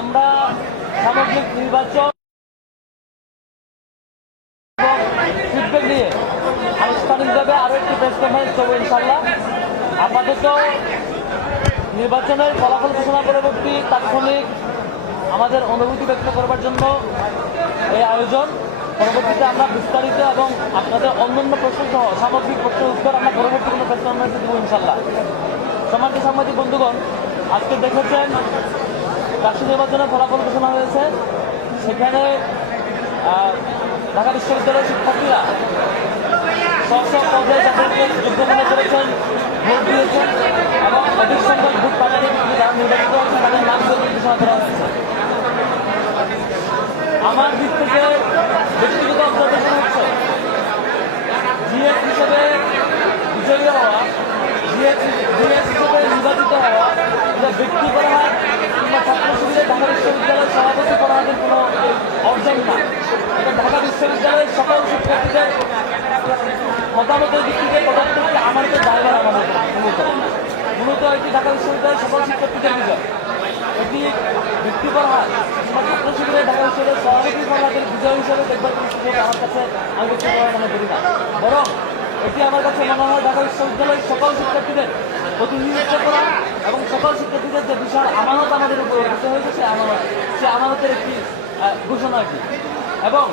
আমরা সামগ্রিক নির্বাচন আনুষ্ঠানিকভাবে আরও একটি প্রেস ইনশাল্লাহ আপাতত নির্বাচনের ফলাফল ঘোষণা পরবর্তী তাৎক্ষণিক আমাদের অনুভূতি ব্যক্ত করবার জন্য এই আয়োজন। পরবর্তীতে আমরা বিস্তারিত এবং আপনাদের অন্যান্য প্রশ্ন সহ সামগ্রিক প্রশ্নের উত্তর আমরা পরবর্তী কোনো কনফারেন্সে দেবো ইনশাল্লাহ সমাজ সাংবাদিক বন্ধুগণ, আজকে দেখেছেন রাষ্ট্রীয় নির্বাচনের ফলাফল ঘোষণা হয়েছে। সেখানে ঢাকা বিশ্ববিদ্যালয়ের শিক্ষার্থীরা সব সব পদে যাদেরকে যোগ্য মনে করেছেন, ভোট দিয়েছেন এবং অধিক সংখ্যক ভোট পাঠাতে যারা নির্বাচিত হচ্ছেন তাদের নাম ঘোষণা করা হয়েছে। আমার দিক থেকে ব্যক্তিগত অবজারভেশন হচ্ছে, জিএস হিসেবে বিজয়ী হওয়া, জিএস জিএস হিসেবে নির্বাচিত হওয়া ব্যক্তি করা হয় ছাত্র শিবিরে ঢাকা বিশ্ববিদ্যালয়ের সভাপতি করা হাতের কোনো অর্জন না। এটা ঢাকা বিশ্ববিদ্যালয়ের সকল শিক্ষার্থীদের মতামতের ভিত্তিতে পদক্ষেপকে আমাদের দায়ভার আমাদের মূলত। মূলত এটি ঢাকা বিশ্ববিদ্যালয়ের সকল শিক্ষার্থীদের বিজয় এটি ভিত্তি করা কিংবা ছাত্র শিবিরে ঢাকা বিশ্ববিদ্যালয়ের সভাপতি সমাজের বিজয় কাছে আমি ব্যক্তি করি না। বরং এটি আমার কাছে মনে হয় ঢাকা বিশ্ববিদ্যালয়ের সকল শিক্ষার্থীদের প্রতিনিধিত্ব করা এবং সকল শিক্ষার্থীদের যে বিশাল আমানত আমাদের উপর অর্পিত হয়েছে, সে আমানত সে আমানতের একটি ঘোষণা কি? এবং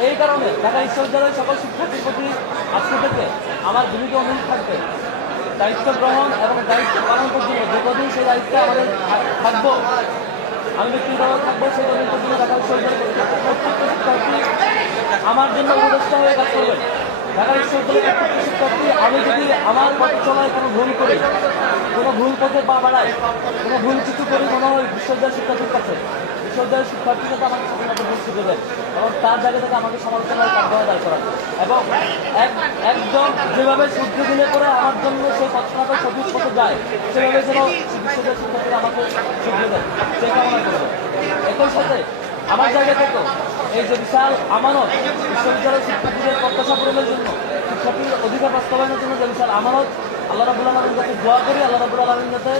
এই কারণে ঢাকা বিশ্ববিদ্যালয়ের সকল শিক্ষার্থীর প্রতি আজকে থেকে আমার বিনীত অনুরোধ থাকবে, দায়িত্ব গ্রহণ এবং দায়িত্ব পালন পর্যন্ত যে কদিন সেই দায়িত্বে আমাদের থাক- থাকব, আমি ব্যক্তিগতভাবে থাকব, সেই পর্যন্ত ঢাকা বিশ্ববিদ্যালয়ের প্রত্যেকটা শিক্ষার্থী আমার জন্য উপদেষ্টা হয়ে কাজ করবেন। শিক্ষার্থী আমি যদি আমার পথ চলায় কোনো ভুল করি, কোনো ভুল পথে পা বাড়াই কোনো ভুল কিছু করি হয় বিশ্ববিদ্যালয় শিক্ষার্থীর কাছে, বিশ্ববিদ্যালয়ের শিক্ষার্থী যাতে আমাকে সাথে ভুল শিখে দেয়। এবং তার জায়গা থেকে আমাকে সমালোচনার কার্যক্রমে দাঁড় করান এবং এক- একজন যেভাবে শুদ্ধ দিলে করে আমার জন্য সেই পথনাটা সঠিক পথে যায়, সেভাবে যেন বিশ্ববিদ্যালয় শিক্ষার্থীরা আমাকে শুদ্ধ দেয়। সেই কামনা করবে একই সাথে আমার জায়গা থেকে এই যে বিশাল আমানত বিশ্ববিদ্যালয় শিক্ষার্থীদের প্রত্যাশা পূরণের জন্য শিক্ষার্থীদের অধিকার বাস্তবায়নের জন্য যে বিশাল আমানত, আল্লাহ রাবুল আলমীর কাছে দোয়া করি, আল্লাহ রাবুল আলমীর যাতে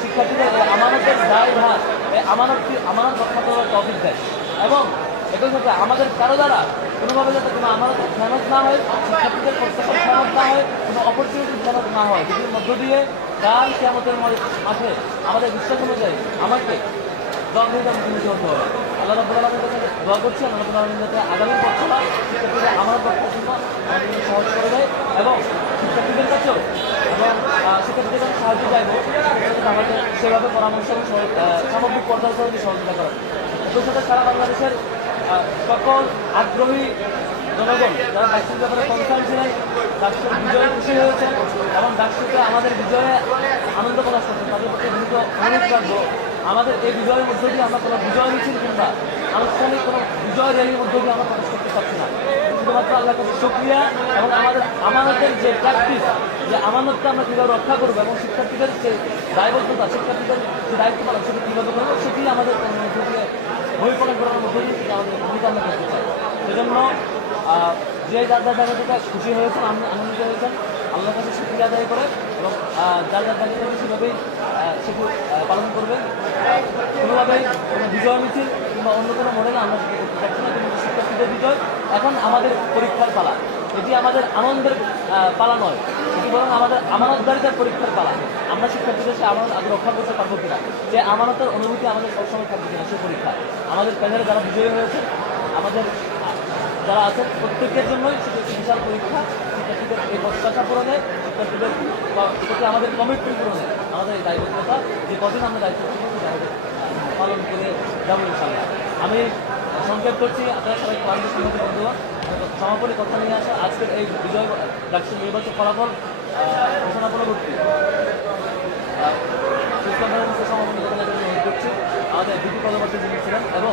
শিক্ষার্থীদের আমানতের দায় ভার, এই আমানতটি আমানত রক্ষা করার টপিক দেয়। এবং একই সাথে আমাদের কারও দ্বারা কোনোভাবে যাতে কোনো আমানত খেয়ানত না হয়, শিক্ষার্থীদের প্রত্যাশার খেয়ানত না হয়, কোনো অপরচুনিটির খেয়ানত না হয়। যেটির মধ্য দিয়ে কাল কেমতের মাঠে আমাদের বিশ্বাস অনুযায়ী আমাকে জবাবদিহিতার মুখোমুখি হতে হবে আল্লাহ রাব্বুল দোয়া যাতে আগামী বছর শিক্ষার্থীদের আমার জন্য আমাদের সহজ করে দেয় এবং শিক্ষার্থীদের কাছেও এবং শিক্ষার্থীদের কাছে সাহায্য চাইব। আমাকে সেভাবে পরামর্শ সামগ্রিক সহযোগী সহযোগিতা করার একই সারা বাংলাদেশের সকল আগ্রহী জনগণ যারা ডাক্তার ব্যাপারে কনসার্ন ছিলেন ডাক্তার বিজয়ে খুশি হয়েছেন এবং ডাক্তারকে আমাদের বিজয়ে আনন্দ প্রকাশ করছেন তাদের প্রতি দ্রুত অনুরোধ আমাদের এই বিজয়ের মধ্য দিয়ে আমরা কোনো বিজয় মিছিল কিংবা আনুষ্ঠানিক কোনো বিজয় র্যালির মধ্য দিয়ে আমরা প্রকাশ করতে পারছি না। শুধুমাত্র আল্লাহ কাছে সক্রিয়া এবং আমাদের আমানতের যে প্র্যাকটিস যে আমানতটা আমরা কীভাবে রক্ষা করব এবং শিক্ষার্থীদের যে দায়বদ্ধতা, শিক্ষার্থীদের যে দায়িত্ব পালন, সেটা কীভাবে করব সেটি আমাদের মধ্য দিয়ে বই প্রকাশ করার মধ্য দিয়ে সেটা আমাদের ভূমিকা আমরা করতে চাই। সেজন্য যে দাদা থেকে খুশি হয়েছেন আনন্দ- আনন্দিত হয়েছেন আল্লাহর কাছে শুক্রিয়া আদায় করে এবং যার যার থেকে সেভাবেই সেটি পালন করবে আহ, কোনোভাবেই কোনো বিজয় মিছিল কিংবা অন্য কোনো মডেল আমরা সেটি করতে পারছি না কিন্তু শিক্ষার্থীদের বিজয় এখন আমাদের পরীক্ষার পালা। এটি আমাদের আনন্দের পালা নয় এটি বরং আমাদের আমানতদারিতার পরীক্ষার পালা। আমরা শিক্ষার্থীদের সে আমানত আগে রক্ষা করতে পারব কিনা? যে আমানতের অনুভূতি আমাদের সবসময় থাকবে কিনা সে পরীক্ষা? আমাদের প্যানেলে যারা বিজয়ী হয়েছে আমাদের যারা আছেন প্রত্যেকের জন্যই সেটা একটি বিশাল পরীক্ষা। শিক্ষার্থীদের এই প্রত্যাশা পূরণে বা প্রতি আমাদের কমিটমেন্ট পূরণে, আমাদের এই দায়বদ্ধতা যে কদিন আমরা দায়িত্ব পালন করে যাব ইনশাল্লাহ আমি সংক্ষেপ করছি, আপনারা সবাই সমাজে বন্ধুগণ সমাপনী কথা নিয়ে আসা, আজকের এই বিজয় ডাকসু নির্বাচন ফলাফল ঘোষণা পরবর্তী। সমাপনী অনুরোধ করছি। আমাদের ভিপি পদবর্তী যিনি ছিলেন এবং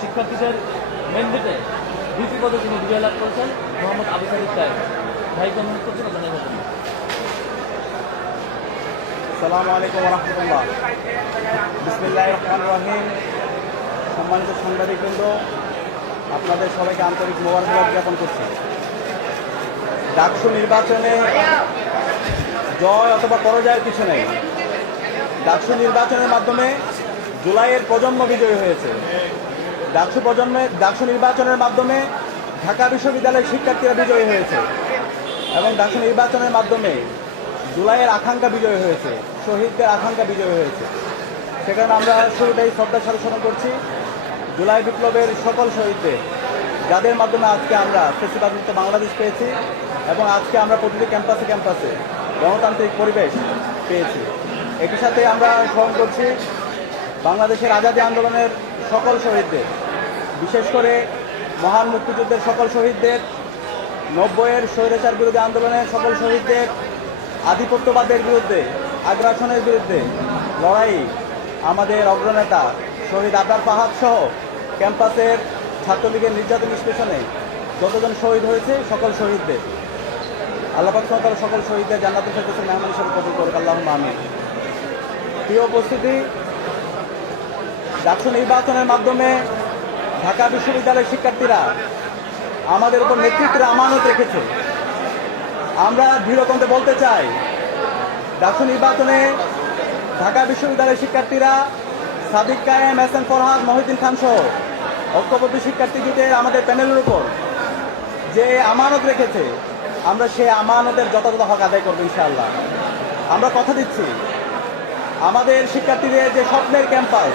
শিক্ষার্থীদের ম্যান্ডেটে ভিপি পদে যিনি বিজয় লাভ করেছেন। মোহাম্মদ আবু সাদিক সাহেব। ভাইকে অনুরোধ করছেন আপনার নির্বাচন আসসালামু আলাইকুম রহমতুল্লাহ। বিসমিল্লাহ রহমান রহিম। সম্মানিত সাংবাদিকবৃন্দ, আপনাদের সবাইকে আন্তরিক মোবারকবাদ জ্ঞাপন করছি। ডাকসু নির্বাচনে জয় অথবা পরাজয়ের কিছু নেই। ডাকসু নির্বাচনের মাধ্যমে জুলাইয়ের প্রজন্ম বিজয়ী হয়েছে। ডাকসু প্রজন্মে, ডাকসু নির্বাচনের মাধ্যমে ঢাকা বিশ্ববিদ্যালয়ের শিক্ষার্থীরা বিজয়ী হয়েছে। এবং ডাকসু নির্বাচনের মাধ্যমে জুলাইয়ের আকাঙ্ক্ষা বিজয় হয়েছে, শহীদদের আকাঙ্ক্ষা বিজয় হয়েছে। সেখানে আমরা শুরুটাই শ্রদ্ধার সাথে স্মরণ করছি। জুলাই বিপ্লবের সকল শহীদদের, যাদের মাধ্যমে আজকে আমরা ফেসিবাদ মুক্ত বাংলাদেশ পেয়েছি এবং আজকে আমরা প্রতিটি ক্যাম্পাসে ক্যাম্পাসে গণতান্ত্রিক পরিবেশ পেয়েছি। একই সাথে আমরা স্মরণ করছি বাংলাদেশের আজাদী আন্দোলনের সকল শহীদদের, বিশেষ করে মহান মুক্তিযুদ্ধের সকল শহীদদের, নব্বইয়ের স্বৈরাচার বিরোধী আন্দোলনের সকল শহীদদের, আধিপত্যবাদের বিরুদ্ধে, আগ্রাসনের বিরুদ্ধে লড়াই আমাদের অগ্রনেতা শহীদ আবরার পাহাড় সহ ক্যাম্পাসের ছাত্রলীগের নির্যাতন স্টেশনে যতজন শহীদ হয়েছে সকল শহীদদের। আল্লাপাক সরকার সকল শহীদদের জান্নাতুল ফেরদৌসের মেহমান হিসেবে কবুল করুক। আল্লাহ আমিন। প্রিয় উপস্থিতি ডাকসু নির্বাচনের মাধ্যমে ঢাকা বিশ্ববিদ্যালয়ের শিক্ষার্থীরা আমাদের উপর নেতৃত্বের আমানত রেখেছে। আমরা দৃঢ়কণ্ঠে বলতে চাই ডাকসু নির্বাচনে ঢাকা বিশ্ববিদ্যালয়ের শিক্ষার্থীরা সাদিক কায়েম, এস এন ফরহাদ, মহিউদ্দিন খান সহ ঐক্যবদ্ধ শিক্ষার্থী জুটের আমাদের প্যানেলের উপর যে আমানত রেখেছে, আমরা সে আমানতের যথাযথ হক আদায় করব ইনশাআল্লাহ। আমরা কথা দিচ্ছি, আমাদের শিক্ষার্থীদের যে স্বপ্নের ক্যাম্পাস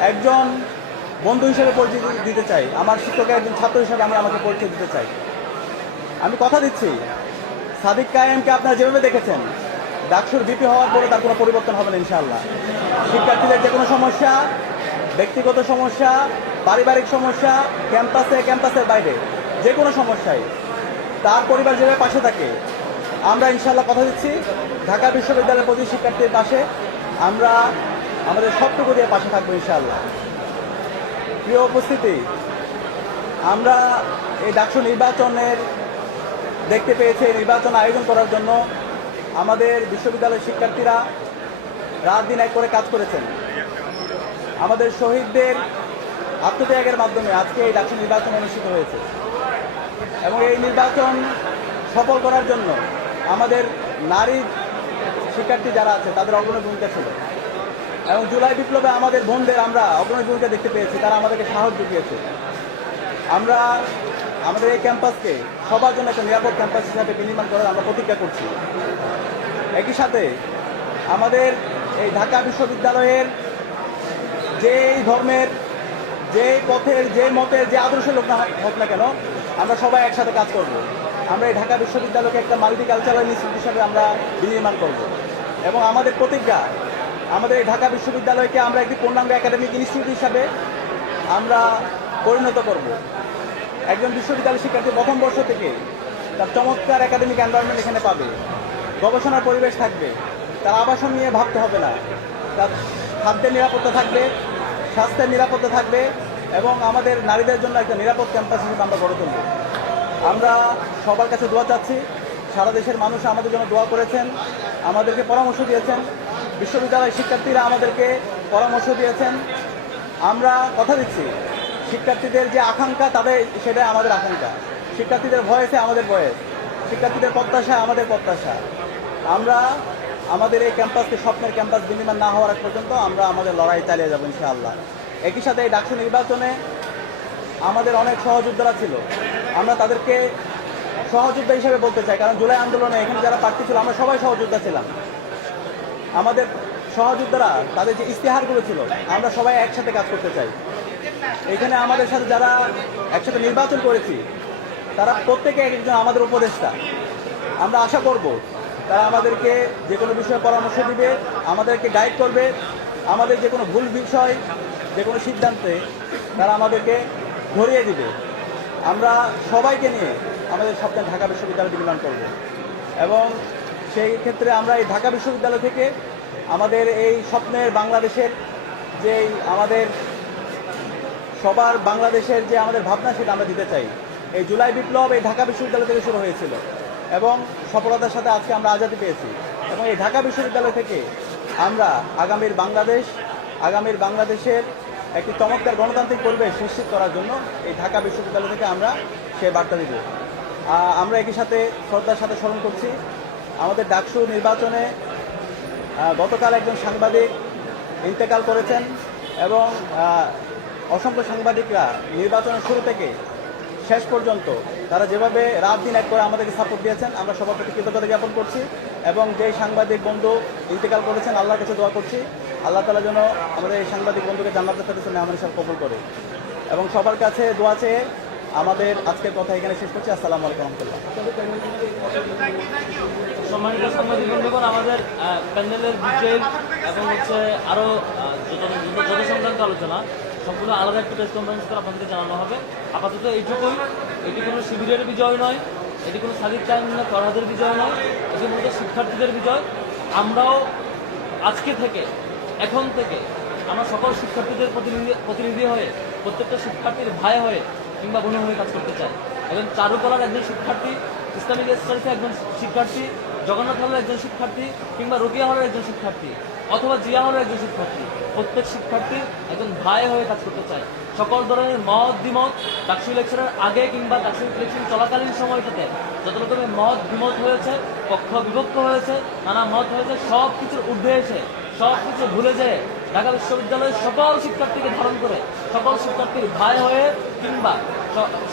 একজন বন্ধু হিসেবে পরিচয় দিতে চাই। আমার শিক্ষকের একজন ছাত্র হিসেবে আমি আমাকে পরিচয় দিতে চাই। আমি কথা দিচ্ছি। সাদিক কায়েমকে আপনারা যেভাবে দেখেছেন, ডাকসুর বিপি হওয়ার পরে তার কোনো পরিবর্তন হবে না, ইনশাআল্লাহ। শিক্ষার্থীদের যে কোনো সমস্যা, ব্যক্তিগত সমস্যা, পারিবারিক সমস্যা, ক্যাম্পাসে, ক্যাম্পাসের বাইরে, যে কোনো সমস্যায় তার পরিবার যেভাবে পাশে থাকে, আমরা ইনশাল্লাহ কথা দিচ্ছি। ঢাকা বিশ্ববিদ্যালয়ের প্রতি শিক্ষার্থীর পাশে আমরা আমাদের সবটুকু দিয়ে পাশে থাকব ইনশাল্লাহ প্রিয় উপস্থিতি, আমরা এই ডাকসু নির্বাচনের দেখতে পেয়েছি, নির্বাচন আয়োজন করার জন্য আমাদের বিশ্ববিদ্যালয়ের শিক্ষার্থীরা রাত দিন এক করে কাজ করেছেন। আমাদের শহীদদের আত্মত্যাগের মাধ্যমে আজকে এই ডাকসু নির্বাচন অনুষ্ঠিত হয়েছে। এবং এই নির্বাচন সফল করার জন্য আমাদের নারী শিক্ষার্থী যারা আছে, তাদের অগ্রণী ভূমিকা ছিল। এবং জুলাই বিপ্লবে আমাদের বোনদের আমরা অগ্রণী ভূমিকা দেখতে পেয়েছি, তারা আমাদেরকে সাহস জুগিয়েছে আমরা আমাদের এই ক্যাম্পাসকে সবার জন্য একটা নিরাপদ ক্যাম্পাস হিসাবে বিনির্মাণ করার আমরা প্রতিজ্ঞা করছি। একই সাথে আমাদের এই ঢাকা বিশ্ববিদ্যালয়ের যেই ধর্মের যে পথের যে মতের, যে আদর্শের লোক না হোক না কেন, আমরা সবাই একসাথে কাজ করব। আমরা এই ঢাকা বিশ্ববিদ্যালয়কে একটা মাল্টি কালচারাল ইনস্টিটিউট হিসাবে আমরা বিনির্মাণ করব। এবং আমাদের প্রতিজ্ঞা আমাদের এই ঢাকা বিশ্ববিদ্যালয়কে আমরা একটি পূর্ণাঙ্গ একাডেমিক ইনস্টিটিউট হিসাবে আমরা পরিণত করব। একজন বিশ্ববিদ্যালয় শিক্ষার্থী প্রথম বর্ষ থেকে তার চমৎকার একাডেমিক এনভায়রনমেন্ট এখানে পাবে। গবেষণার পরিবেশ থাকবে। তার আবাসন নিয়ে ভাবতে হবে না। তার খাদ্যের নিরাপত্তা থাকবে, স্বাস্থ্যের নিরাপত্তা থাকবে এবং আমাদের নারীদের জন্য একটা নিরাপদ ক্যাম্পাস হিসেবে আমরা গড়ে তুলব। আমরা সবার কাছে দোয়া চাচ্ছি। সারা দেশের মানুষ আমাদের জন্য দোয়া করেছেন। আমাদেরকে পরামর্শ দিয়েছেন। বিশ্ববিদ্যালয়ের শিক্ষার্থীরা আমাদেরকে পরামর্শ দিয়েছেন। আমরা কথা দিচ্ছি। শিক্ষার্থীদের যে আকাঙ্ক্ষা তাদের সেটাই আমাদের আকাঙ্ক্ষা। শিক্ষার্থীদের ভয়েসে আমাদের ভয়েস। শিক্ষার্থীদের প্রত্যাশা আমাদের প্রত্যাশা। আমরা আমাদের এই ক্যাম্পাসকে স্বপ্নের ক্যাম্পাস বিনিময় না হওয়ার পর্যন্ত আমরা আমাদের লড়াই চালিয়ে যাব ইনশাআল্লাহ। একই সাথে এই ডাকসু নির্বাচনে আমাদের অনেক সহযোদ্ধারা ছিল। আমরা তাদেরকে সহযোদ্ধা হিসেবে বলতে চাই, কারণ জুলাই আন্দোলনে এখানে যারা প্রার্থী ছিল, আমরা সবাই সহযোদ্ধা ছিলাম। আমাদের সহযোদ্ধারা, তাদের যে ইস্তেহারগুলো ছিল, আমরা সবাই একসাথে কাজ করতে চাই। এখানে আমাদের সাথে যারা একসাথে নির্বাচন করেছি, তারা প্রত্যেকে এক একজন আমাদের উপদেষ্টা। আমরা আশা করব, তারা আমাদেরকে যে কোনো বিষয়ে পরামর্শ দিবে, আমাদেরকে গাইড করবে। আমাদের যে কোনো ভুল বিষয়, যে কোনো সিদ্ধান্তে তারা আমাদেরকে ধরিয়ে দিবে। আমরা সবাইকে নিয়ে আমাদের স্বপ্নের ঢাকা বিশ্ববিদ্যালয় নির্মাণ করব। এবং সেই ক্ষেত্রে আমরা এই ঢাকা বিশ্ববিদ্যালয় থেকে আমাদের এই স্বপ্নের বাংলাদেশের যে আমাদের সবার বাংলাদেশের যে আমাদের ভাবনা সেটা আমরা দিতে চাই। এই জুলাই বিপ্লব এই ঢাকা বিশ্ববিদ্যালয় থেকে শুরু হয়েছিল এবং সফলতার সাথে আজকে আমরা আজাদি পেয়েছি এবং এই ঢাকা বিশ্ববিদ্যালয় থেকে আমরা আগামীর বাংলাদেশ, আগামীর বাংলাদেশের একটি চমৎকার গণতান্ত্রিক পরিবেশ নিশ্চিত করার জন্য এই ঢাকা বিশ্ববিদ্যালয় থেকে আমরা সে বার্তা দিব। আমরা একই সাথে শ্রদ্ধার সাথে স্মরণ করছি। আমাদের ডাকসু নির্বাচনে গতকাল একজন সাংবাদিক ইন্তেকাল করেছেন এবং অসংখ্য সাংবাদিকরা নির্বাচনের শুরু থেকে শেষ পর্যন্ত তারা যেভাবে রাত দিন এক করে আমাদেরকে সাপোর্ট দিয়েছেন, আমরা সবার প্রতি কৃতজ্ঞতা জ্ঞাপন করছি এবং যেই সাংবাদিক বন্ধু ইন্তেকাল করেছেন, আল্লাহর কাছে দোয়া করছি। আল্লাহ তালা যেন আমাদের এই সাংবাদিক বন্ধুকে জান্নাতের সাথে মেহমান হিসাবে কবুল করে। এবং সবার কাছে দোয়া চেয়ে আমাদের আজকের কথা এখানে শেষ করছি। আসসালামু আলাইকুম রহমতুল্লাহ। সম্মানিত সাংবাদিক বন্ধুগণ আমাদের আহ, প্যানেলের ডিটেল এবং হচ্ছে আরও যত যত সংক্রান্ত আলোচনা সম্পূর্ণ আলাদা একটা প্রেস কনফারেন্স করে আপনাদেরকে জানানো হবে। আপাতত এইটুকুই। এটি কোনো শিবিরের বিজয় নয় এটি কোনো সাদিক টাইম না ফরহাদের বিজয় নয় এটি মূলত শিক্ষার্থীদের বিজয়। আমরাও আজকে থেকে এখন থেকে আমরা সকল শিক্ষার্থীদের প্রতিনিধি প্রতিনিধি হয়ে প্রত্যেকটা শিক্ষার্থীর ভাই হয়ে কিংবা বোন হয়ে কাজ করতে চায়। একজন চারুকলার একজন শিক্ষার্থী ইসলামিক স্টাডিসে একজন শিক্ষার্থী, জগন্নাথ হলের একজন শিক্ষার্থী, কিংবা রুকিয়া হলের একজন শিক্ষার্থী, অথবা জিয়া হলের একজন শিক্ষার্থী, প্রত্যেক শিক্ষার্থী একজন ভাই হয়ে কাজ করতে চায়। সকল ধরনের মত দ্বিমত ডাকসু ইলেকশনের আগে কিংবা ডাকসু ইলেকশন চলাকালীন সময়টাতে যত রকমের মত দ্বিমত হয়েছে, পক্ষ বিভক্ত হয়েছে, নানা মত হয়েছে, সব কিছুর ঊর্ধ্বে এসে, সব কিছু ভুলে যেয়ে ঢাকা বিশ্ববিদ্যালয়ের সকল শিক্ষার্থীকে ধারণ করে সকল শিক্ষার্থীর ভাই হয়ে কিংবা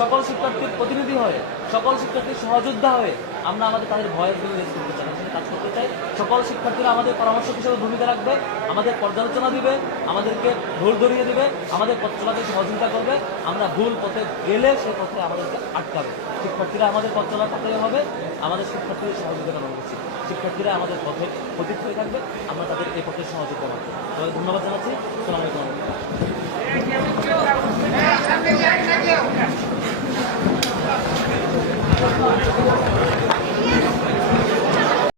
সকল শিক্ষার্থীর প্রতিনিধি হয়ে, সকল শিক্ষার্থীর সহযোদ্ধা হয়ে আমরা আমাদের তাদের ভয়ের বিরুদ্ধে করতে চাই। কাজ করতে চাই। সকল শিক্ষার্থীরা আমাদের পরামর্শক হিসেবে ভূমিকা রাখবে, আমাদের পর্যালোচনা দিবে, আমাদেরকে ভুল ধরিয়ে দিবে, আমাদের পথ চলাতে সহযোগিতা করবে, আমরা ভুল পথে গেলে সেই পথে আমাদেরকে আটকাবে। শিক্ষার্থীরা আমাদের পথ চলার হবে, আমাদের শিক্ষার্থীদের সহযোগিতা কামনা করছি শিক্ষার্থীরা আমাদের পথে প্রতীক হয়ে থাকবে, আমরা তাদের এই পথে সহযোগিতা করব। সবাই ধন্যবাদ জানাচ্ছি। সালাম আলাইকুম